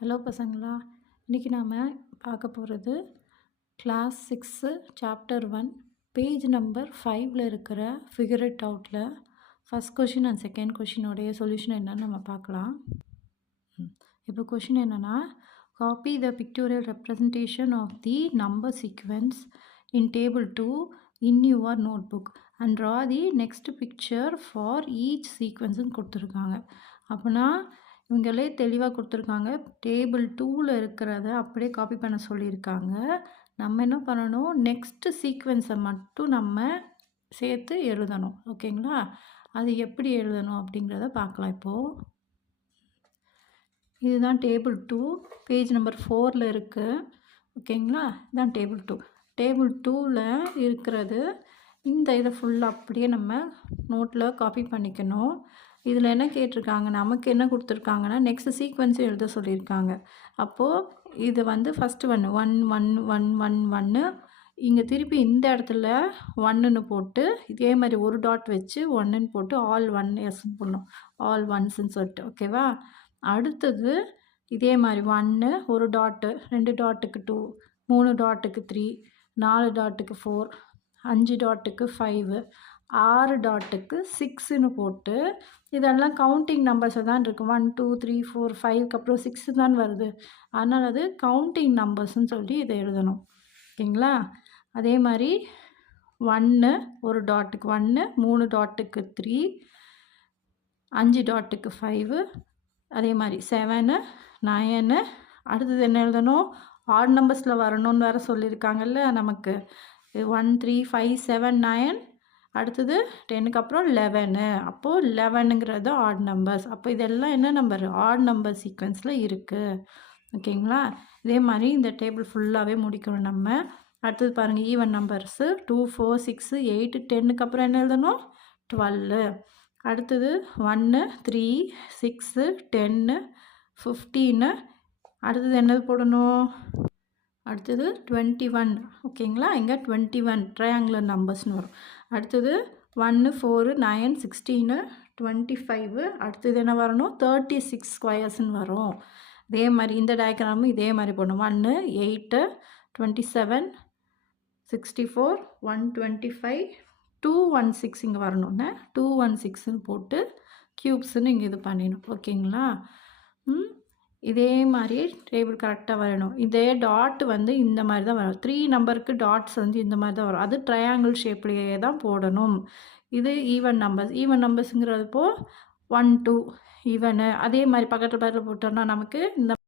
Hello பசங்களா, இன்றைக்கி நாம் பார்க்க போகிறது கிளாஸ் 6 சாப்டர் 1 பேஜ் நம்பர் 5ல் இருக்கிற ஃபிகர் இட் அவுட்டில் ஃபஸ்ட் கொஷின் அண்ட் செகண்ட் கொஷினோடைய சொல்யூஷன் என்னன்னு நம்ம பார்க்கலாம். இப்போ கொஷின் என்னென்னா, copy the pictorial representation of the number sequence in table 2 in your notebook and draw the next picture for each சீக்வென்ஸுன்னு கொடுத்துருக்காங்க. அப்படின்னா இவங்களே தெளிவாக கொடுத்துருக்காங்க. டேபிள் 2ல் இருக்கிறத அப்படியே காப்பி பண்ண சொல்லியிருக்காங்க. நம்ம என்ன பண்ணணும், நெக்ஸ்ட்டு சீக்வென்ஸை மட்டும் நம்ம சேர்த்து எழுதணும். ஓகேங்களா? அது எப்படி எழுதணும் அப்படிங்கிறத பார்க்கலாம். இப்போது இதுதான் டேபிள் 2, பேஜ் நம்பர் 4ல் இருக்குது. ஓகேங்களா? இதுதான் டேபிள் 2. டேபிள் 2ல் இருக்கிறது இந்த இதை ஃபுல்லாக அப்படியே நம்ம நோட்டில் காப்பி பண்ணிக்கணும். இதில் என்ன கேட்டிருக்காங்க, நமக்கு என்ன கொடுத்துருக்காங்கன்னா நெக்ஸ்ட் சீக்வென்ஸும் எழுத சொல்லியிருக்காங்க. அப்போது இது வந்து ஃபஸ்ட்டு 1 1 1 1 1 1 இங்கே திருப்பி இந்த இடத்துல 1ன்னு போட்டு இதே மாதிரி ஒரு டாட் வச்சு 1ன்னு போட்டு ஆல் 1 எஸ்ன்னு போடணும், ஆல் ஒன்ஸ்ன்னு சொல்லிட்டு. ஓகேவா? அடுத்தது இதே மாதிரி 1 ஒரு டாட்டு, 2 டாட்டுக்கு 2, 3 டாட்டுக்கு 3, 4 டாட்டுக்கு 4, 5 டாட்டுக்கு 5, 6 டாட்டுக்கு 6ன்னு போட்டு இதெல்லாம் கவுண்டிங் நம்பர்ஸை தான் இருக்குது. 1 2 3 4 5க்கு அப்புறம் 6 தான் வருது. அதனால் அது கவுண்டிங் நம்பர்ஸ்ன்னு சொல்லி இதை எழுதணும். ஓகேங்களா? அதே மாதிரி 1 ஒரு டாட்டுக்கு 1, 3 டாட்டுக்கு 3, 5 டாட்டுக்கு 5, அதே மாதிரி 7 9. அடுத்தது என்ன எழுதணும், ஆட் நம்பர்ஸில் வரணும்னு வேறு சொல்லியிருக்காங்கல்ல நமக்கு. 1 3 5 7 9, அடுத்தது 10க்கு அப்புறம் 11. அப்போது 11ங்கிறது ஆட் நம்பர்ஸ். அப்போ இதெல்லாம் என்ன நம்பர், ஆட் நம்பர் சீக்வென்ஸில் இருக்குது. ஓகேங்களா? இதே மாதிரி இந்த டேபிள் ஃபுல்லாகவே முடிக்கணும் நம்ம. அடுத்தது பாருங்கள், ஈவன் நம்பர்ஸு 2 4 6 8 10க்கு அப்புறம் என்ன எழுதணும், 12. அடுத்தது 1 3 6 10 15. அடுத்தது என்னது போடணும், அடுத்தது 21. ஓகேங்களா? இங்கே 21 ட்ரையாங்குலர் நம்பர்ஸ்னு வரும். அடுத்தது 1 4 9 16 25. அடுத்தது என்ன வரணும், 36 ஸ்கொயர்ஸ்ன்னு வரும். இதே மாதிரி இந்த டயக்ராமும் இதே மாதிரி போடணும். 1 8 27 64 125 216 இங்கே வரணும்னு 216ன்னு போட்டு க்யூப்ஸ்ன்னு இங்கே இது பண்ணிடணும். ஓகேங்களா? இதே மாதிரி டேபிள் கரெக்டாக வரணும். இதே டாட் வந்து இந்த மாதிரி தான் வரும். 3 நம்பருக்கு டாட்ஸ் வந்து இந்த மாதிரி தான் வரும். அது ட்ரையாங்கிள் ஷேப்லேயே தான் போடணும். இது ஈவன் நம்பர்ஸ். ஈவன் நம்பர்ஸுங்கிறப்போ 1 2 ஈவனு அதே மாதிரி பக்கத்தில் போட்டோம்னா நமக்கு இந்த